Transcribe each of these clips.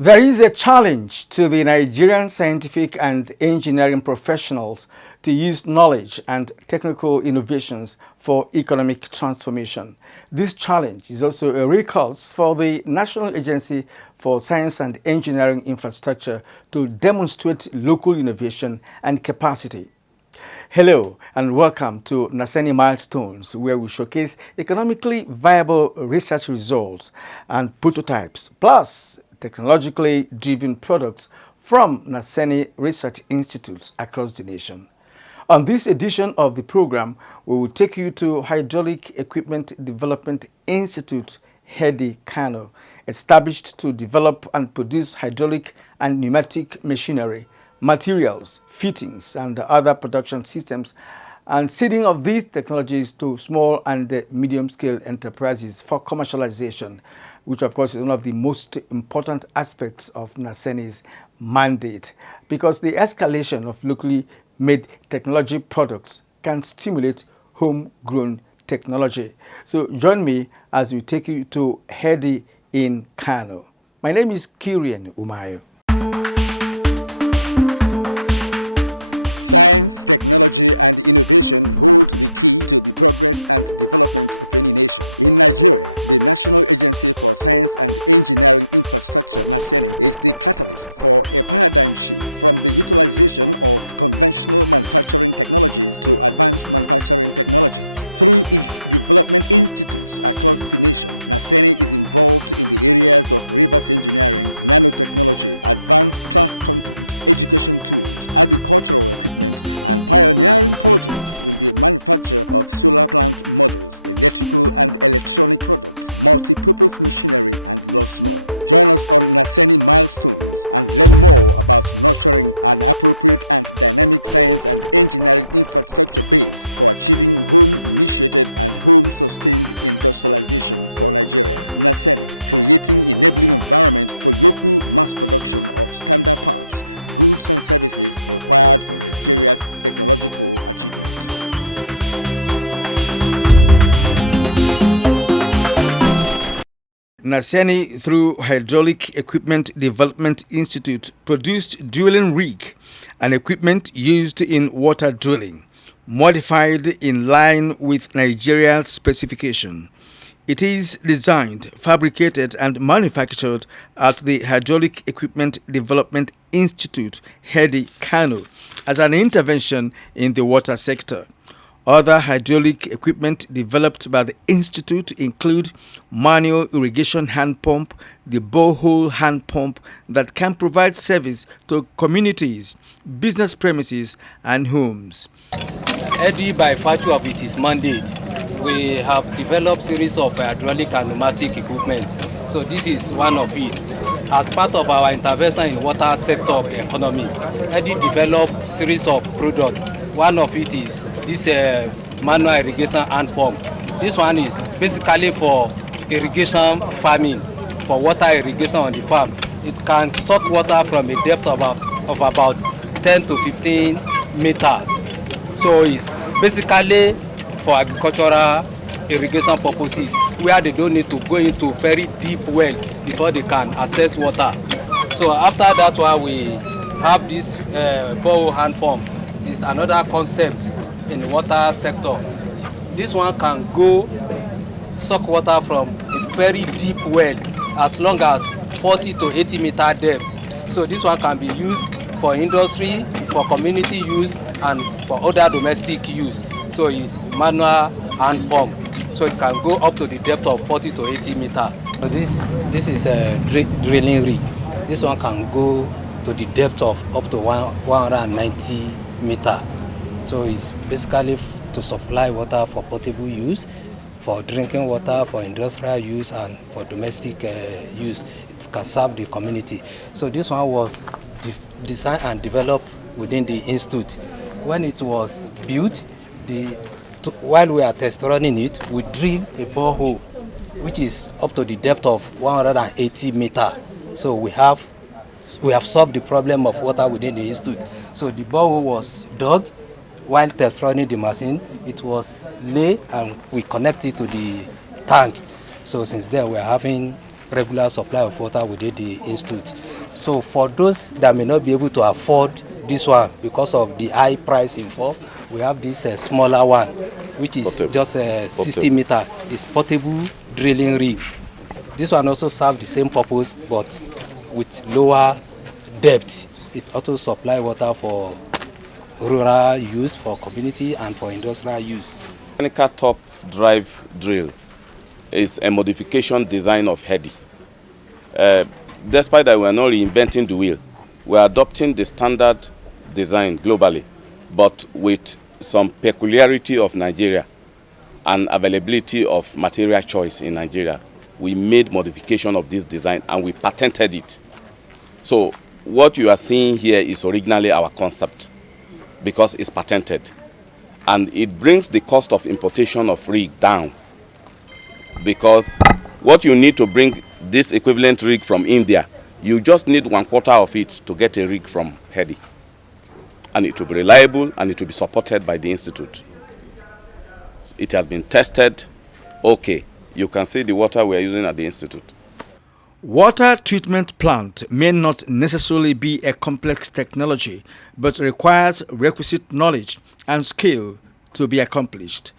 There is a challenge to the Nigerian scientific and engineering professionals to use knowledge and technical innovations for economic transformation. This challenge is also a recurrence for the National Agency for Science and Engineering Infrastructure to demonstrate local innovation and capacity. Hello and welcome to NASENI Milestones, where we showcase economically viable research results and prototypes, plus technologically driven products from NASENI research institutes across the nation. On this edition of the program, we will take you to Hydraulic Equipment Development Institute, HEDI Kano, established to develop and produce hydraulic and pneumatic machinery, materials, fittings, and other production systems, and seeding of these technologies to small and medium-scale enterprises for commercialization, which of course is one of the most important aspects of NASENI's mandate, because the escalation of locally made technology products can stimulate homegrown technology. So join me as we take you to HEDI in Kano. My name is Kirian Umayo. NASENI, through Hydraulic Equipment Development Institute, produced drilling rig, an equipment used in water drilling, modified in line with Nigeria's specification. It is designed, fabricated, and manufactured at the Hydraulic Equipment Development Institute, HEDI Kano, as an intervention in the water sector. Other hydraulic equipment developed by the institute include manual irrigation hand pump, the borehole hand pump that can provide service to communities, business premises, and homes. HEDI, by virtue of its mandate, we have developed series of hydraulic and pneumatic equipment. So this is one of it. As part of our intervention in water sector of the economy, HEDI developed series of products. One of it is this manual irrigation hand pump. This one is basically for irrigation farming, for water irrigation on the farm. It can suck water from a depth of about 10 to 15 meters. So it's basically for agricultural irrigation purposes, where they don't need to go into very deep well before they can access water. So after that one, we have this borehole hand pump. Is another concept in the water sector. This one can go suck water from a very deep well as long as 40 to 80 meter depth. So this one can be used for industry, for community use, and for other domestic use. So it's manual hand pump. So it can go up to the depth of 40 to 80 meter. So this is a drilling rig. This one can go to the depth of up to 190 meter. So it's basically to supply water for potable use, for drinking water, for industrial use, and for domestic use. It can serve the community. So this one was designed and developed within the institute. When it was built, while we are test running it, we drilled a borehole which is up to the depth of 180 meter. So we have solved the problem of water within the institute. So the borehole was dug. While test running the machine, it was laid and we connected to the tank. So since then we are having regular supply of water within the institute. So for those that may not be able to afford this one because of the high price involved, we have this smaller one, which is Portable. just 60 meter. It's portable drilling rig. This one also serves the same purpose, but with lower depth. It also supplies water for rural use, for community, and for industrial use. Mechanical top drive drill is a modification design of Heady. Despite that we are not reinventing the wheel, we are adopting the standard design globally, but with some peculiarity of Nigeria and availability of material choice in Nigeria. We made modification of this design and we patented it. So what you are seeing here is originally our concept because it's patented. And it brings the cost of importation of rig down because what you need to bring this equivalent rig from India, you just need 1/4 of it to get a rig from Heady. And it will be reliable and it will be supported by the institute. It has been tested. Okay, you can see the water we are using at the institute. Water treatment plant may not necessarily be a complex technology, but requires requisite knowledge and skill to be accomplished.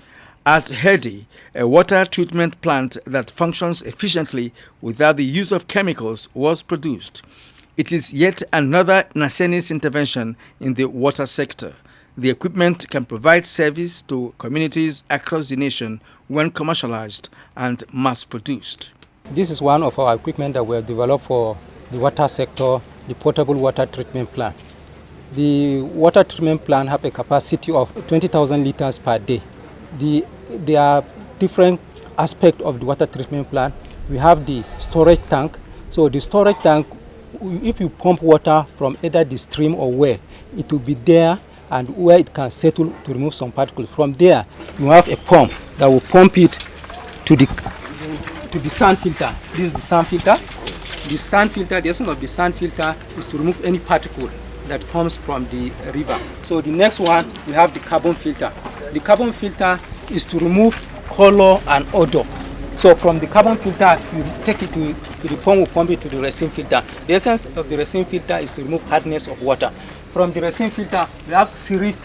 At Heady, a water treatment plant that functions efficiently without the use of chemicals was produced. It is yet another NASENI's intervention in the water sector. The equipment can provide service to communities across the nation when commercialized and mass-produced. This is one of our equipment that we have developed for the water sector, the portable water treatment plant. The water treatment plant have a capacity of 20,000 liters per day. There are different aspects of the water treatment plant. We have the storage tank. So the storage tank, if you pump water from either the stream or well, it will be there and where it can settle to remove some particles. From there, you have a pump that will pump it to the sand filter. This is the sand filter. The sand filter, the essence of the sand filter is to remove any particle that comes from the river. So the next one, we have the carbon filter. The carbon filter is to remove color and odor. So from the carbon filter, you take it to the pump, will pump it to the resin filter. The essence of the resin filter is to remove hardness of water. From the resin filter, we have series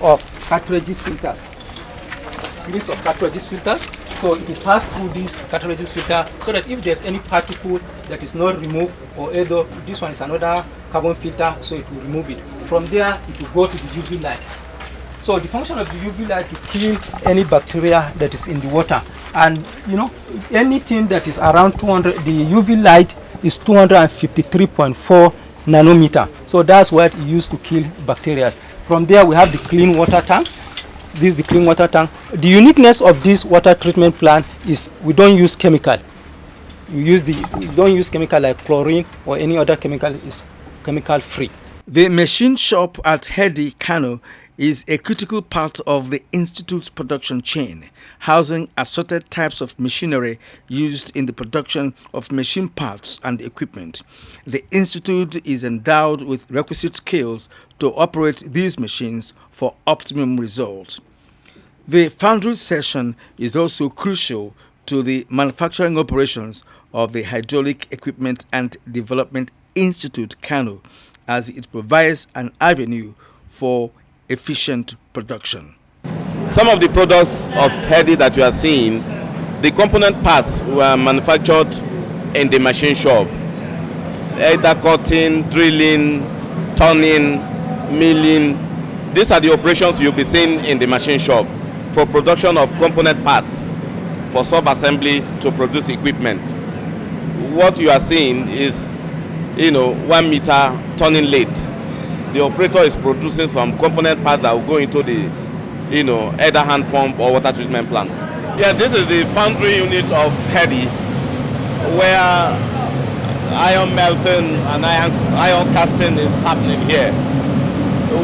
of cartridges filters. So it is passed through this cartridges filter so that if there's any particle that is not removed, or either this one is another carbon filter, so it will remove it. From there, it will go to the UV light. So the function of the UV light to kill any bacteria that is in the water. And you know, anything that is around 200, the UV light is 253.4 nanometer. So that's what it used to kill bacteria. From there, we have the clean water tank. This is the clean water tank. The uniqueness of this water treatment plant is we don't use chemical. We don't use chemical like chlorine or any other chemical. Is chemical free. The machine shop at Heady, Kano is a critical part of the institute's production chain, housing assorted types of machinery used in the production of machine parts and equipment. The institute is endowed with requisite skills to operate these machines for optimum results. The foundry session is also crucial to the manufacturing operations of the Hydraulic Equipment and Development Institute, Kano, as it provides an avenue for efficient production. Some of the products of Heady that you are seeing, the component parts were manufactured in the machine shop. Either cutting, drilling, turning, milling. These are the operations you'll be seeing in the machine shop for production of component parts for sub-assembly to produce equipment. What you are seeing is, 1 meter turning lathe. The operator is producing some component parts that will go into the, either hand pump or water treatment plant. Yeah, this is the foundry unit of Heady, where iron melting and iron casting is happening here.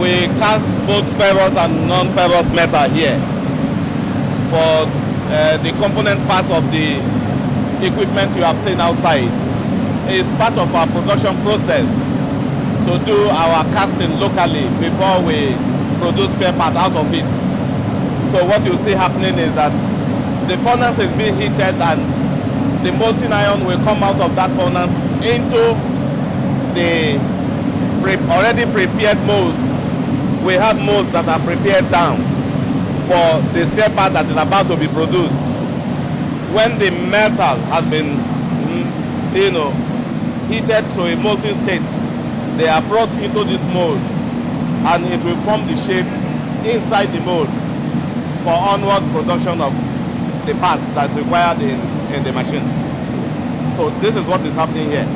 We cast both ferrous and non-ferrous metal here for the component parts of the equipment you have seen outside. It's part of our production process to do our casting locally before we produce spare part out of it. So what you see happening is that the furnace is being heated and the molten iron will come out of that furnace into the already prepared molds. We have molds that are prepared down for the spare part that is about to be produced. When the metal has been, heated to a molten state, they are brought into this mold, and it will form the shape inside the mold for onward production of the parts that's required in the machine. So this is what is happening here.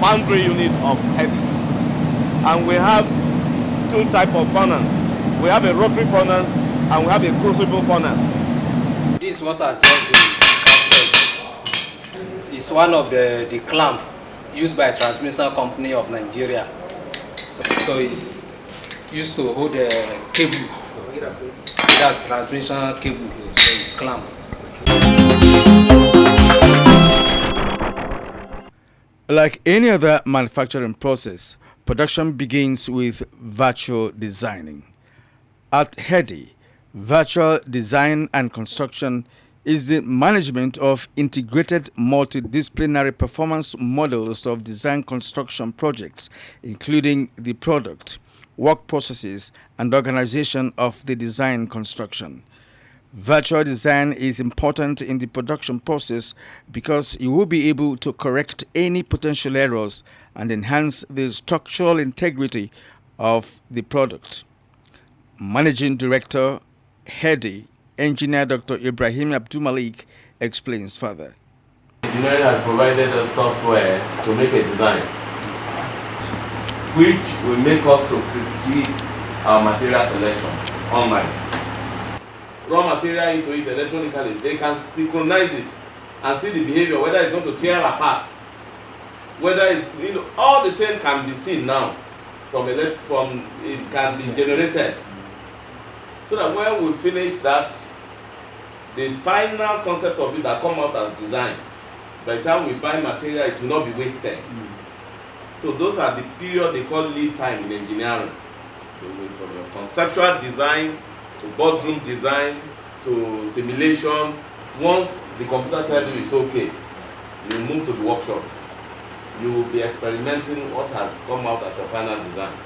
Foundry unit of heavy. And we have two types of furnace. We have a rotary furnace and we have a crucible furnace. This what has just been casted is one of the clamp used by transmission company of Nigeria. So it's used to hold a cable. That's transmission cable. So it's clamp. Like any other manufacturing process, production begins with virtual designing. At HEDI, virtual design and construction is the management of integrated multidisciplinary performance models of design construction projects, including the product, work processes, and organization of the design construction. Virtual design is important in the production process because you will be able to correct any potential errors and enhance the structural integrity of the product. Managing Director, HEDI, Engineer Dr. Ibrahim Abdul Malik, explains further. Engineering has provided us software to make a design, which will make us to critique our material selection online. Raw material into it electronically, they can synchronize it and see the behavior, whether it's going to tear apart, whether it's, all the thing can be seen now from it can be generated. So that when we finish that, the final concept of it that come out as design, by the time we buy material, it will not be wasted. So those are the period they call lead time in engineering. From your conceptual design to boardroom design to simulation. Once the computer tells you it's okay, you move to the workshop. You will be experimenting what has come out as your final design.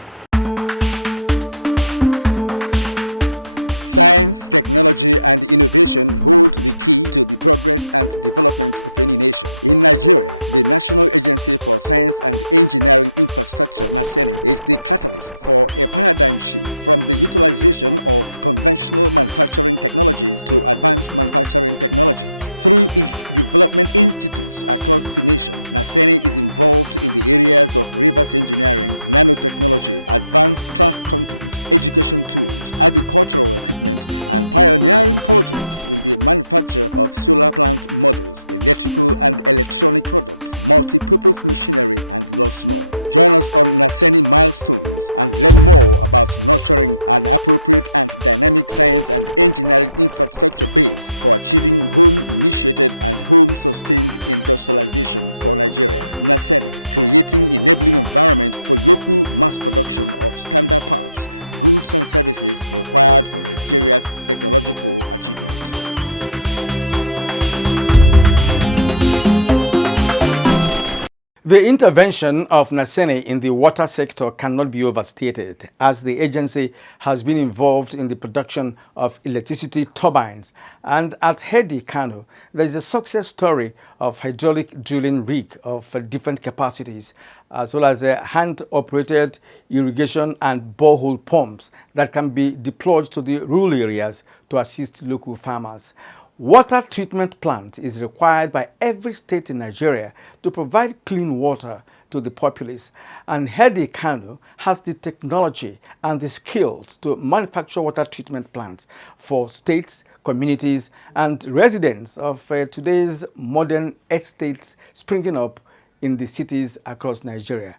The intervention of NASENI in the water sector cannot be overstated, as the agency has been involved in the production of electricity turbines. And at HEDI Kano, there is a success story of hydraulic drilling rig of different capacities, as well as hand-operated irrigation and borehole pumps that can be deployed to the rural areas to assist local farmers. Water treatment plant is required by every state in Nigeria to provide clean water to the populace, and HEDI Kano has the technology and the skills to manufacture water treatment plants for states, communities, and residents of today's modern estates springing up in the cities across Nigeria.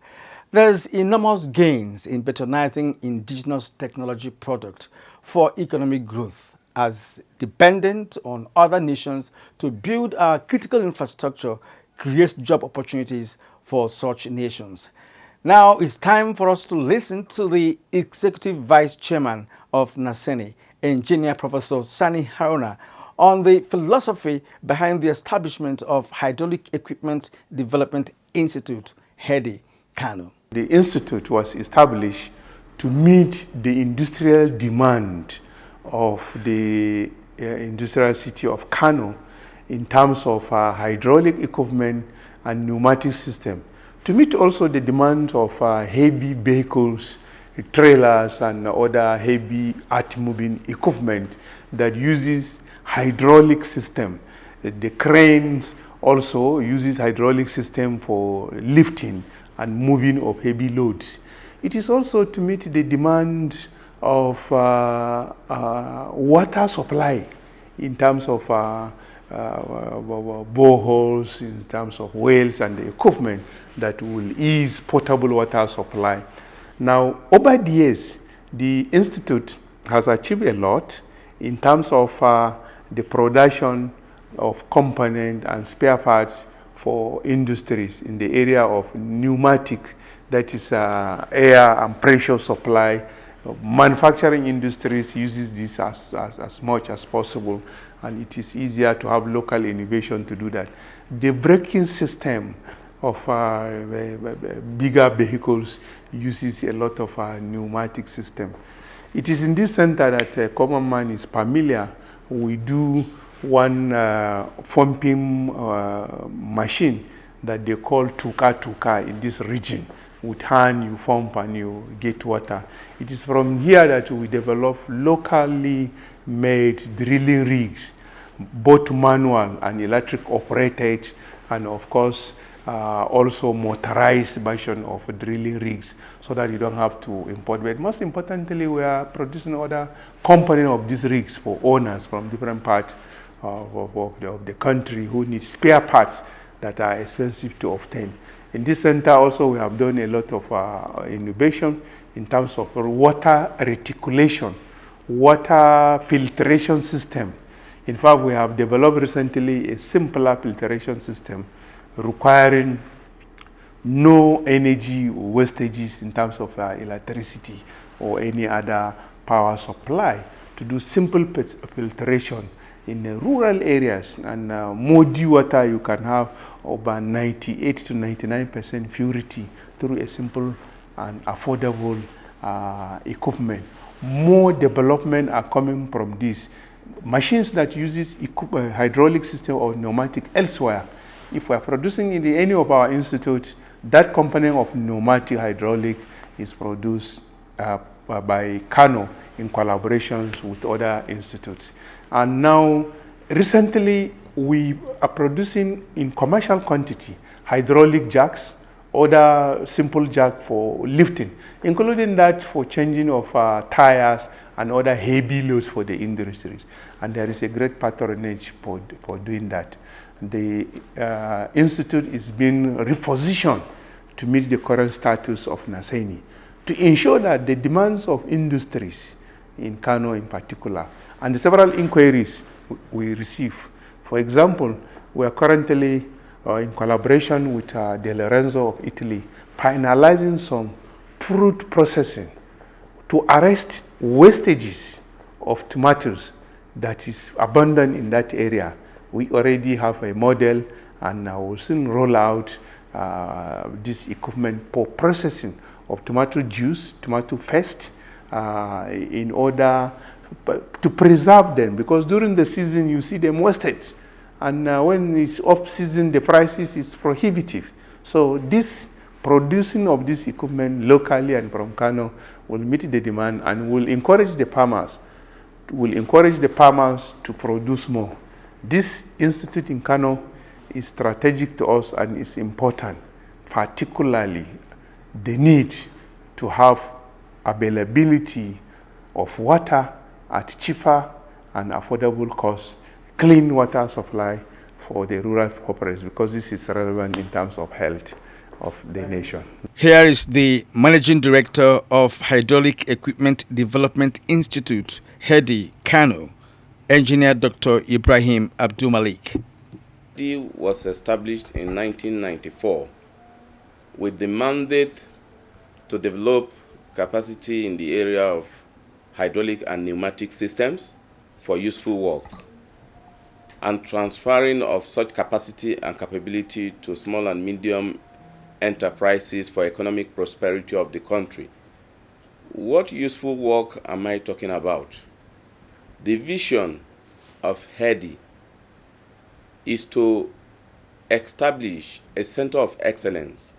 There's enormous gains in patronizing indigenous technology products for economic growth, as dependent on other nations to build our critical infrastructure creates job opportunities for such nations. Now it's time for us to listen to the Executive Vice Chairman of NASENI, Engineer Professor Sani Haruna, on the philosophy behind the establishment of Hydraulic Equipment Development Institute, HEDI, Kano. The institute was established to meet the industrial demand of the industrial city of Kano in terms of hydraulic equipment and pneumatic system, to meet also the demand of heavy vehicles, trailers and other heavy earth-moving equipment that uses hydraulic system. The cranes also uses hydraulic system for lifting and moving of heavy loads. It is also to meet the demand of water supply in terms of boreholes, in terms of wells and the equipment that will ease potable water supply. Now, over the years, the Institute has achieved a lot in terms of the production of component and spare parts for industries in the area of pneumatic, that is air and pressure supply. Manufacturing industries uses this as much as possible, and it is easier to have local innovation to do that. The braking system of bigger vehicles uses a lot of pneumatic system. It is in this center that a common man is familiar. We do one pumping machine that they call tuka in this region. With hand you pump and you get water. It is from here that we develop locally made drilling rigs, both manual and electric operated, and of course also motorized version of drilling rigs, so that you don't have to import. But most importantly, we are producing other components of these rigs for owners from different parts of the country who need spare parts that are expensive to obtain. In this center also we have done a lot of innovation in terms of water reticulation, water filtration system. In fact, we have developed recently a simpler filtration system requiring no energy wastages in terms of electricity or any other power supply, to do simple filtration in rural areas. And muddy water you can have about 98 to 99% purity through a simple and affordable equipment. More development are coming from this. Machines that uses hydraulic system or pneumatic elsewhere, if we are producing in any of our institutes, that component of pneumatic hydraulic is produced by Kano in collaborations with other institutes. And now, recently, we are producing in commercial quantity hydraulic jacks, other simple jack for lifting, including that for changing of tires and other heavy loads for the industries. And there is a great patronage for doing that. The institute is being repositioned to meet the current status of NASENI, to ensure that the demands of industries in Kano in particular, and the several inquiries we receive. For example, we are currently in collaboration with De Lorenzo of Italy, finalizing some fruit processing to arrest wastages of tomatoes that is abundant in that area. We already have a model, and we'll soon roll out this equipment for processing of tomato juice, tomato paste, in order to preserve them, because during the season you see them wasted, and when it's off season the prices is prohibitive. So this producing of this equipment locally and from Kano will meet the demand and will encourage the farmers to produce more. This institute in Kano is strategic to us and is important, particularly the need to have availability of water at cheaper and affordable cost, clean water supply for the rural populace, because this is relevant in terms of health of the nation. Here is the Managing Director of Hydraulic Equipment Development Institute, HEDI, Kano, Engineer Dr. Ibrahim Abdulmalik. HEDI was established in 1994 with the mandate to develop capacity in the area of hydraulic and pneumatic systems for useful work. and transferring of such capacity and capability to small and medium enterprises for economic prosperity of the country. What useful work am I talking about? The vision of HEDI is to establish a center of excellence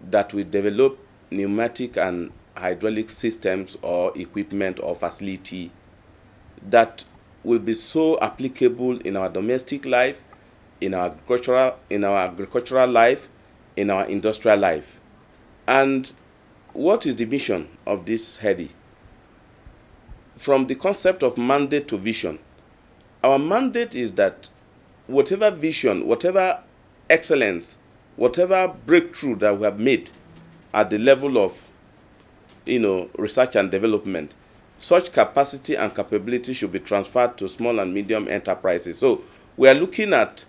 that will develop pneumatic and hydraulic systems or equipment or facility that will be so applicable in our domestic life, in our agricultural life, in our industrial life. And what is the mission of this HEDI? From the concept of mandate to vision, our mandate is that whatever vision, whatever excellence, whatever breakthrough that we have made at the level of research and development, such capacity and capability should be transferred to small and medium enterprises. So we are looking at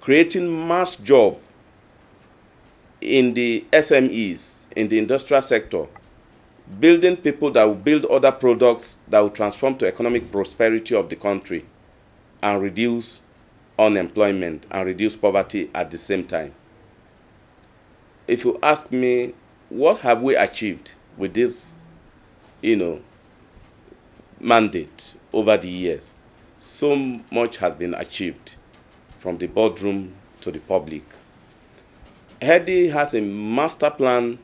creating mass job in the SMEs, in the industrial sector, building people that will build other products that will transform to economic prosperity of the country and reduce unemployment and reduce poverty at the same time. If you ask me, what have we achieved with this, mandate over the years? So much has been achieved from the boardroom to the public. HEDI has a master plan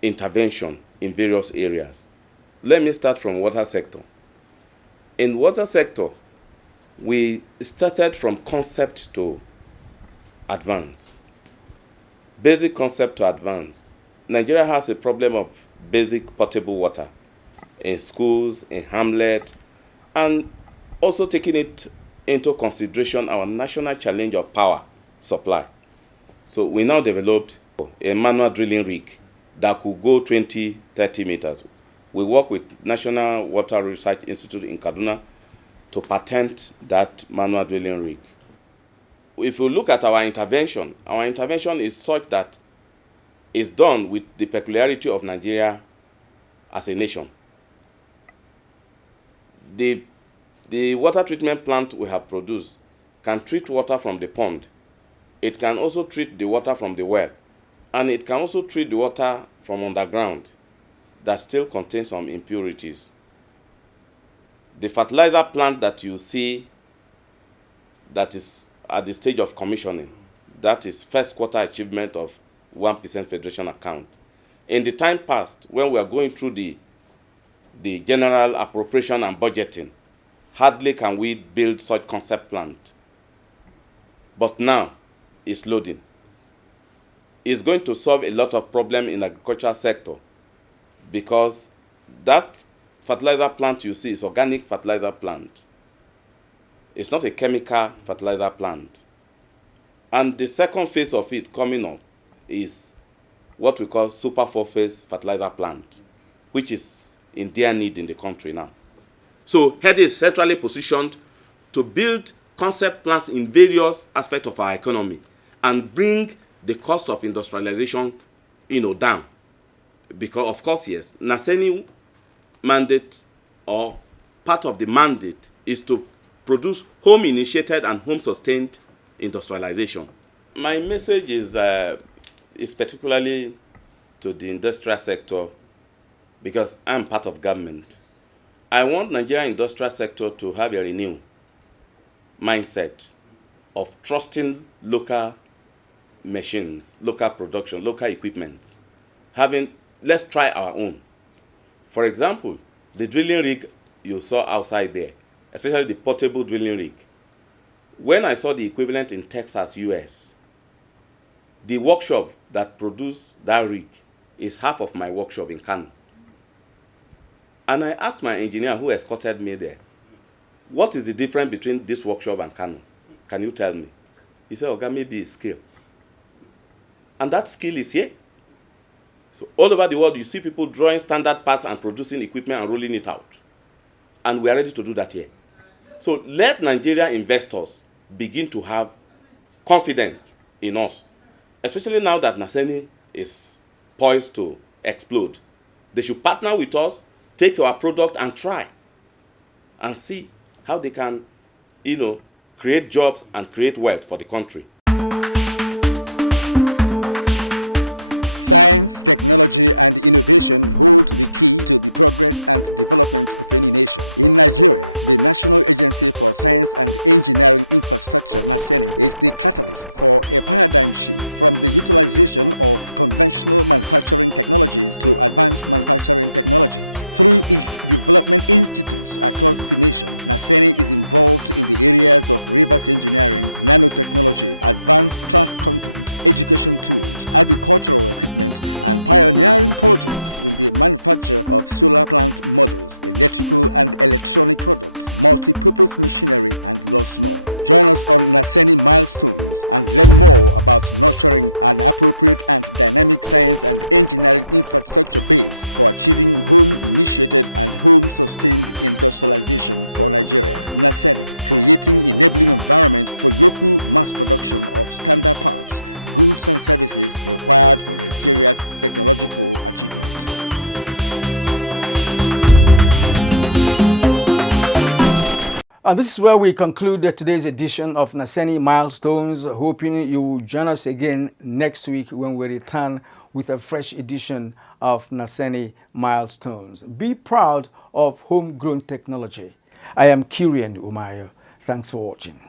intervention in various areas. Let me start from water sector. In water sector, we started from concept to advance. Basic concept to advance. Nigeria has a problem of basic potable water in schools, in hamlets, and also taking it into consideration our national challenge of power supply. So we now developed a manual drilling rig that could go 20, 30 meters. We work with National Water Research Institute in Kaduna to patent that manual drilling rig. If you look at our intervention is such that it's done with the peculiarity of Nigeria as a nation. The water treatment plant we have produced can treat water from the pond. It can also treat the water from the well. And it can also treat the water from underground that still contains some impurities. The fertilizer plant that you see that is at the stage of commissioning, that is first quarter achievement of 1% federation account. In the time past, when we are going through the general appropriation and budgeting, hardly can we build such concept plant. But now, it's loading. It's going to solve a lot of problems in the agricultural sector because that fertilizer plant you see is organic fertilizer plant. It's not a chemical fertilizer plant. And the second phase of it coming up is what we call super phosphate fertilizer plant, which is in dire need in the country now. So HEDI is centrally positioned to build concept plants in various aspects of our economy and bring the cost of industrialization, down. Because of course, yes, NASENI mandate or part of the mandate is to produce home-initiated and home-sustained industrialization. My message is particularly to the industrial sector because I'm part of government. I want Nigerian industrial sector to have a renewed mindset of trusting local machines, local production, local equipment. Let's try our own. For example, the drilling rig you saw outside there, especially the portable drilling rig. When I saw the equivalent in Texas, US, the workshop that produced that rig is half of my workshop in Kano. And I asked my engineer who escorted me there, what is the difference between this workshop and Kano? Can you tell me? He said, okay, maybe it's skill. And that skill is here. So all over the world, you see people drawing standard parts and producing equipment and rolling it out. And we are ready to do that here. So let Nigerian investors begin to have confidence in us, especially now that NASENI is poised to explode. They should partner with us, take our product and try and see how they can, create jobs, and create wealth for the country. And this is where we conclude today's edition of NASENI Milestones, hoping you will join us again next week when we return with a fresh edition of NASENI Milestones. Be proud of homegrown technology. I am Kirian Umayo. Thanks for watching.